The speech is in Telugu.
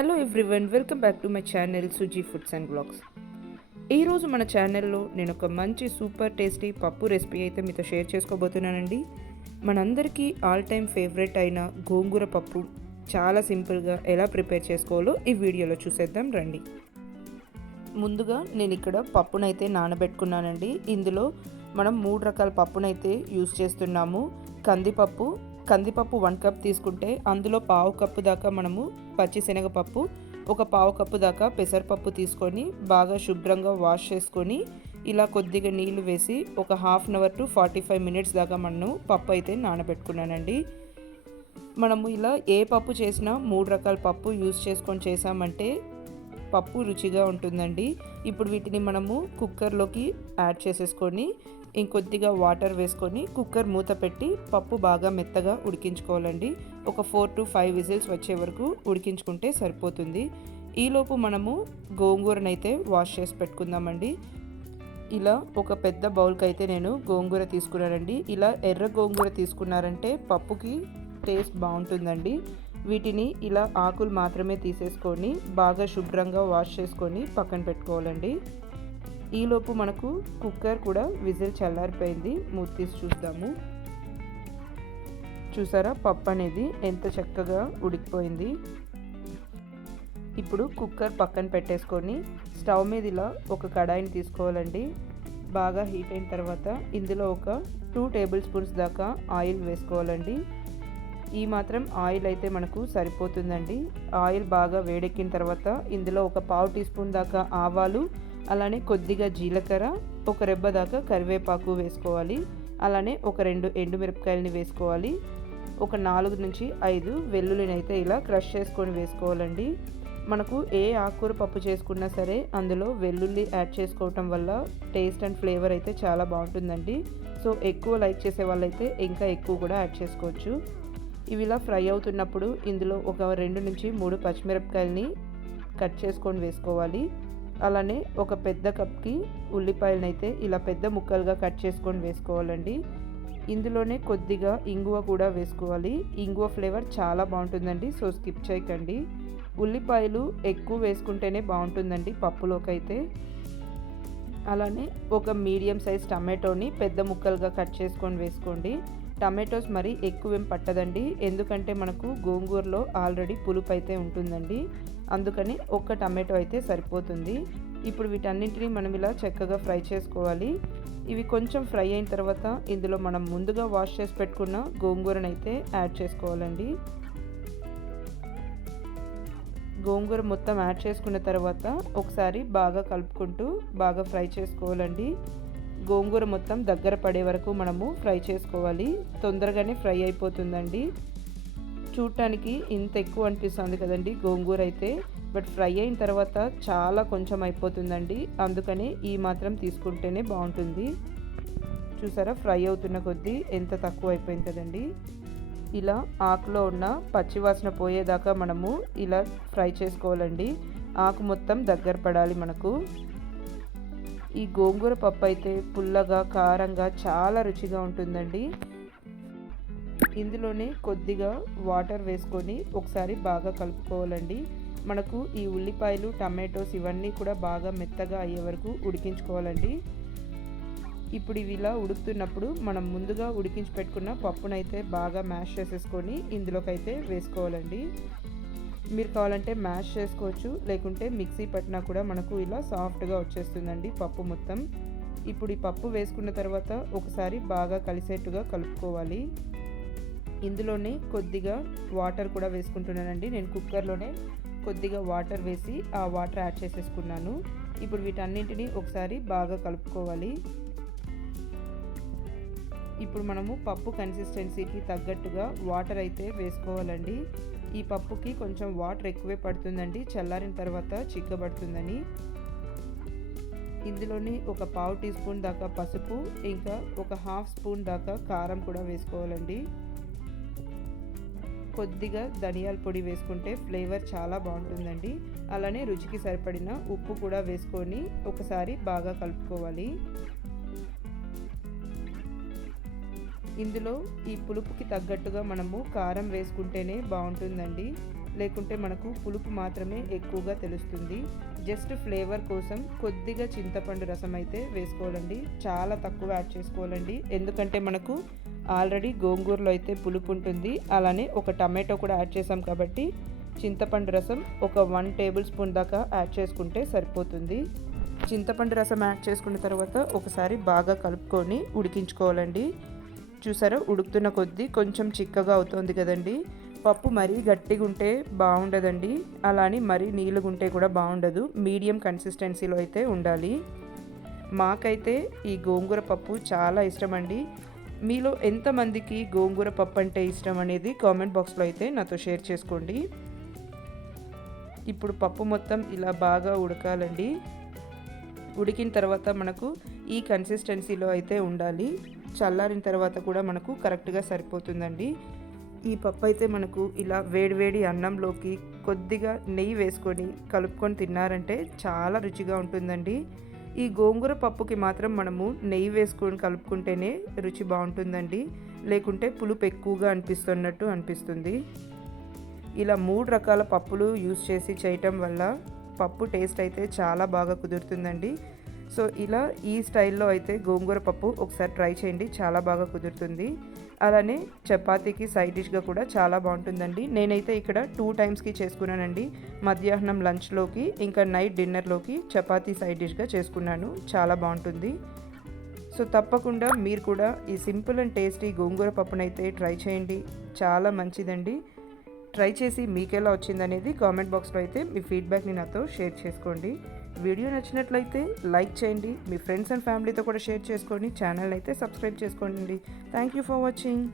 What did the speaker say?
Hello everyone, welcome back to my channel Suji foods and blogs. ఈరోజు మన ఛానల్లో నేను ఒక మంచి సూపర్ టేస్టీ పప్పు రెసిపీ అయితే మీతో షేర్ చేసుకోబోతున్నానండి. మనందరికీ ఆల్ టైమ్ ఫేవరెట్ అయిన గోంగూర పప్పు చాలా సింపుల్గా ఎలా ప్రిపేర్ చేసుకోవాలో ఈ వీడియోలో చూసేద్దాం రండి. ముందుగా నేను ఇక్కడ పప్పునైతే నానబెట్టుకున్నానండి. ఇందులో మనం 3 రకాల పప్పునైతే యూస్ చేస్తున్నాము. కందిపప్పు 1 కప్ తీసుకుంటే అందులో పావు కప్పు దాకా మనము పచ్చిశనగపప్పు, ఒక పావు కప్పు దాకా పెసరపప్పు తీసుకొని బాగా శుభ్రంగా వాష్ చేసుకొని ఇలా కొద్దిగా నీళ్లు వేసి ఒక half an hour to 45 minutes దాకా మనం పప్పు అయితే నానబెట్టుకున్నానండి. మనము ఇలా ఏ పప్పు చేసినా 3 రకాల పప్పు యూస్ చేసుకొని చేసామంటే పప్పు రుచిగా ఉంటుందండి. ఇప్పుడు వీటిని మనము కుక్కర్లోకి యాడ్ చేసేసుకొని ఇంకొద్దిగా వాటర్ వేసుకొని కుక్కర్ మూత పెట్టి పప్పు బాగా మెత్తగా ఉడికించుకోవాలండి. ఒక 4 to 5 విజిల్స్ వచ్చే వరకు ఉడికించుకుంటే సరిపోతుంది. ఈలోపు మనము గోంగూరనైతే వాష్ చేసి పెట్టుకుందామండి. ఇలా ఒక పెద్ద బౌల్కి అయితే నేను గోంగూర తీసుకున్నానండి. ఇలా ఎర్ర గోంగూర తీసుకున్నారంటే పప్పుకి టేస్ట్ బాగుంటుందండి. వీటిని ఇలా ఆకులు మాత్రమే తీసేసుకొని బాగా శుభ్రంగా వాష్ చేసుకొని పక్కన పెట్టుకోవాలండి. ఈలోపు మనకు కుక్కర్ కూడా విజిల్ చల్లారిపోయింది. మూత తీసి చూద్దాము. చూసారా, పప్పు అనేది ఎంత చక్కగా ఉడికిపోయింది. ఇప్పుడు కుక్కర్ పక్కన పెట్టేసుకొని స్టవ్ మీద ఇలా ఒక కడాయిని తీసుకోవాలండి. బాగా హీట్ అయిన తర్వాత ఇందులో ఒక 2 టేబుల్ స్పూన్స్ దాకా ఆయిల్ వేసుకోవాలండి. ఈ మాత్రం ఆయిల్ అయితే మనకు సరిపోతుందండి. ఆయిల్ బాగా వేడెక్కిన తర్వాత ఇందులో ఒక పావు టీ స్పూన్ దాకా ఆవాలు, అలానే కొద్దిగా జీలకర్ర, ఒక రెబ్బ దాకా కరివేపాకు వేసుకోవాలి. అలానే ఒక 2 ఎండుమిరపకాయలని వేసుకోవాలి. ఒక 4 నుంచి 5 వెల్లుల్లిని అయితే ఇలా క్రష్ చేసుకొని వేసుకోవాలండి. మనకు ఏ ఆకుకూర పప్పు చేసుకున్నా సరే అందులో వెల్లుల్లి యాడ్ చేసుకోవటం వల్ల టేస్ట్ అండ్ ఫ్లేవర్ అయితే చాలా బాగుంటుందండి. సో ఎక్కువ లైక్ చేసే వాళ్ళైతే ఇంకా ఎక్కువ కూడా యాడ్ చేసుకోవచ్చు. ఇవి ఇలా ఫ్రై అవుతున్నప్పుడు ఇందులో ఒక 2 నుంచి 3 పచ్చిమిరపకాయలని కట్ చేసుకొని వేసుకోవాలి. అలానే ఒక పెద్ద కప్కి ఉల్లిపాయలను అయితే ఇలా పెద్ద ముక్కలుగా కట్ చేసుకొని వేసుకోవాలండి. ఇందులోనే కొద్దిగా ఇంగువ కూడా వేసుకోవాలి. ఇంగువ ఫ్లేవర్ చాలా బాగుంటుందండి, సో స్కిప్ చేయకండి. ఉల్లిపాయలు ఎక్కువ వేసుకుంటేనే బాగుంటుందండి పప్పులోకి అయితే. అలానే ఒక మీడియం సైజ్ టమాటోని పెద్ద ముక్కలుగా కట్ చేసుకొని వేసుకోండి. టమాటోస్ మరి ఎక్కువేం పట్టదండి, ఎందుకంటే మనకు గోంగూరలో ఆల్రెడీ పులుపు అయితే ఉంటుందండి. అందుకని ఒక్క టమాటో అయితే సరిపోతుంది. ఇప్పుడు వీటన్నింటినీ మనం ఇలా చక్కగా ఫ్రై చేసుకోవాలి. ఇవి కొంచెం ఫ్రై అయిన తర్వాత ఇందులో మనం ముందుగా వాష్ చేసి పెట్టుకున్న గోంగూరను అయితే యాడ్ చేసుకోవాలండి. గోంగూర మొత్తం యాడ్ చేసుకున్న తర్వాత ఒకసారి బాగా కలుపుకుంటూ బాగా ఫ్రై చేసుకోవాలండి. గోంగూర మొత్తం దగ్గర పడే వరకు మనము ఫ్రై చేసుకోవాలి. తొందరగానే ఫ్రై అయిపోతుందండి. చూడటానికి ఇంత ఎక్కువ అనిపిస్తుంది కదండి గోంగూర అయితే, బట్ ఫ్రై అయిన తర్వాత చాలా కొంచెం అయిపోతుందండి. అందుకని ఈ మాత్రం తీసుకుంటేనే బాగుంటుంది. చూసారా, ఫ్రై అవుతున్న కొద్దీ ఎంత తక్కువ అయిపోయింది కదండి. ఇలా ఆకులో ఉన్న పచ్చివాసన పోయేదాకా మనము ఇలా ఫ్రై చేసుకోవాలండి. ఆకు మొత్తం దగ్గర పడాలి మనకు. ఈ గోంగూర పప్పు అయితే పుల్లగా కారంగా చాలా రుచిగా ఉంటుందండి. ఇందులోనే కొద్దిగా వాటర్ వేసుకొని ఒకసారి బాగా కలుపుకోవాలండి. మనకు ఈ ఉల్లిపాయలు, టమాటోస్ ఇవన్నీ కూడా బాగా మెత్తగా అయ్యే వరకు ఉడికించుకోవాలండి. ఇప్పుడు ఇవి ఇలా ఉడుకుతున్నప్పుడు మనం ముందుగా ఉడికించి పెట్టుకున్న పప్పునైతే బాగా మ్యాష్ చేసేసుకొని ఇందులోకైతే వేసుకోవాలండి. మీరు కావాలంటే మ్యాష్ చేసుకోవచ్చు, లేకుంటే మిక్సీ పట్టినా కూడా మనకు ఇలా సాఫ్ట్గా వచ్చేస్తుందండి పప్పు మొత్తం. ఇప్పుడు ఈ పప్పు వేసుకున్న తర్వాత ఒకసారి బాగా కలిసేట్టుగా కలుపుకోవాలి. ఇందులోనే కొద్దిగా వాటర్ కూడా వేసుకుంటున్నానండి. నేను కుక్కర్లోనే కొద్దిగా వాటర్ వేసి ఆ వాటర్ యాడ్ చేసేసుకున్నాను. ఇప్పుడు వీటన్నింటినీ ఒకసారి బాగా కలుపుకోవాలి. ఇప్పుడు మనము పప్పు కన్సిస్టెన్సీకి తగ్గట్టుగా వాటర్ అయితే వేసుకోవాలండి. ఈ పప్పుకి కొంచెం వాటర్ ఎక్కువే పడుతుందండి, చల్లారిన తర్వాత చిక్కబడుతుందని. ఇందులోని ఒక పావు టీ స్పూన్ దాకా పసుపు, ఇంకా ఒక హాఫ్ స్పూన్ దాకా కారం కూడా వేసుకోవాలండి. కొద్దిగా ధనియాల పొడి వేసుకుంటే ఫ్లేవర్ చాలా బాగుంటుందండి. అలానే రుచికి సరిపడిన ఉప్పు కూడా వేసుకొని ఒకసారి బాగా కలుపుకోవాలి. ఇందులో ఈ పులుపుకి తగ్గట్టుగా మనము కారం వేసుకుంటేనే బాగుంటుందండి. లేకుంటే మనకు పులుపు మాత్రమే ఎక్కువగా తెలుస్తుంది. జస్ట్ ఫ్లేవర్ కోసం కొద్దిగా చింతపండు రసం అయితే వేసుకోవాలండి. చాలా తక్కువ యాడ్ చేసుకోవాలండి, ఎందుకంటే మనకు ఆల్రెడీ గోంగూరలో అయితే పులుపు ఉంటుంది. అలానే ఒక టమాటో కూడా యాడ్ చేసాం కాబట్టి చింతపండు రసం ఒక 1 టేబుల్ స్పూన్ దాకా యాడ్ చేసుకుంటే సరిపోతుంది. చింతపండు రసం యాడ్ చేసుకున్న తర్వాత ఒకసారి బాగా కలుపుకొని ఉడికించుకోవాలండి. చూసారా, ఉడుకుతున్న కొద్దీ కొంచెం చిక్కగా అవుతుంది కదండి. పప్పు మరీ గట్టిగా ఉంటే బాగుండదండి, అలానే మరీ నీళ్ళుగా ఉంటే కూడా బాగుండదు. మీడియం కన్సిస్టెన్సీలో అయితే ఉండాలి. మాకైతే ఈ గోంగూర పప్పు చాలా ఇష్టం అండి. మీలో ఎంతమందికి గోంగూర పప్పు అంటే ఇష్టం అనేది కామెంట్ బాక్స్లో అయితే నాతో షేర్ చేసుకోండి. ఇప్పుడు పప్పు మొత్తం ఇలా బాగా ఉడకాలండి. ఉడికిన తర్వాత మనకు ఈ కన్సిస్టెన్సీలో అయితే ఉండాలి. చల్లారిన తర్వాత కూడా మనకు కరెక్ట్గా సరిపోతుందండి. ఈ పప్పు అయితే మనకు ఇలా వేడివేడి అన్నంలోకి కొద్దిగా నెయ్యి వేసుకొని కలుపుకొని తిన్నారంటే చాలా రుచిగా ఉంటుందండి. ఈ గోంగూర పప్పుకి మాత్రం మనము నెయ్యి వేసుకొని కలుపుకుంటేనే రుచి బాగుంటుందండి, లేకుంటే పులుపు ఎక్కువగా అనిపిస్తుంది. ఇలా 3 రకాల పప్పులు యూస్ చేసి చేయటం వల్ల పప్పు టేస్ట్ అయితే చాలా బాగా కుదురుతుందండి. సో ఇలా ఈ స్టైల్లో అయితే గోంగూర పప్పు ఒకసారి ట్రై చేయండి, చాలా బాగా కుదురుతుంది. అలానే చపాతీకి సైడ్ డిష్గా కూడా చాలా బాగుంటుందండి. నేనైతే ఇక్కడ 2 టైమ్స్కి చేసుకున్నానండి. మధ్యాహ్నం లంచ్లోకి ఇంకా నైట్ డిన్నర్లోకి చపాతీ సైడ్ డిష్గా చేసుకున్నాను. చాలా బాగుంటుంది. సో తప్పకుండా మీరు కూడా ఈ సింపుల్ అండ్ టేస్టీ గోంగూర పప్పునైతే ట్రై చేయండి, చాలా మంచిదండి. ట్రై చేసి మీకెలా వచ్చిందనేది కామెంట్ బాక్స్లో అయితే మీ ఫీడ్బ్యాక్ని నాతో షేర్ చేసుకోండి. వీడియో నచ్చినట్లయితే లైక్ చేయండి, మీ ఫ్రెండ్స్ అండ్ ఫ్యామిలీతో కూడా షేర్ చేసుకొని ఛానల్ అయితే సబ్స్క్రైబ్ చేసుకోండి. Thank you for watching.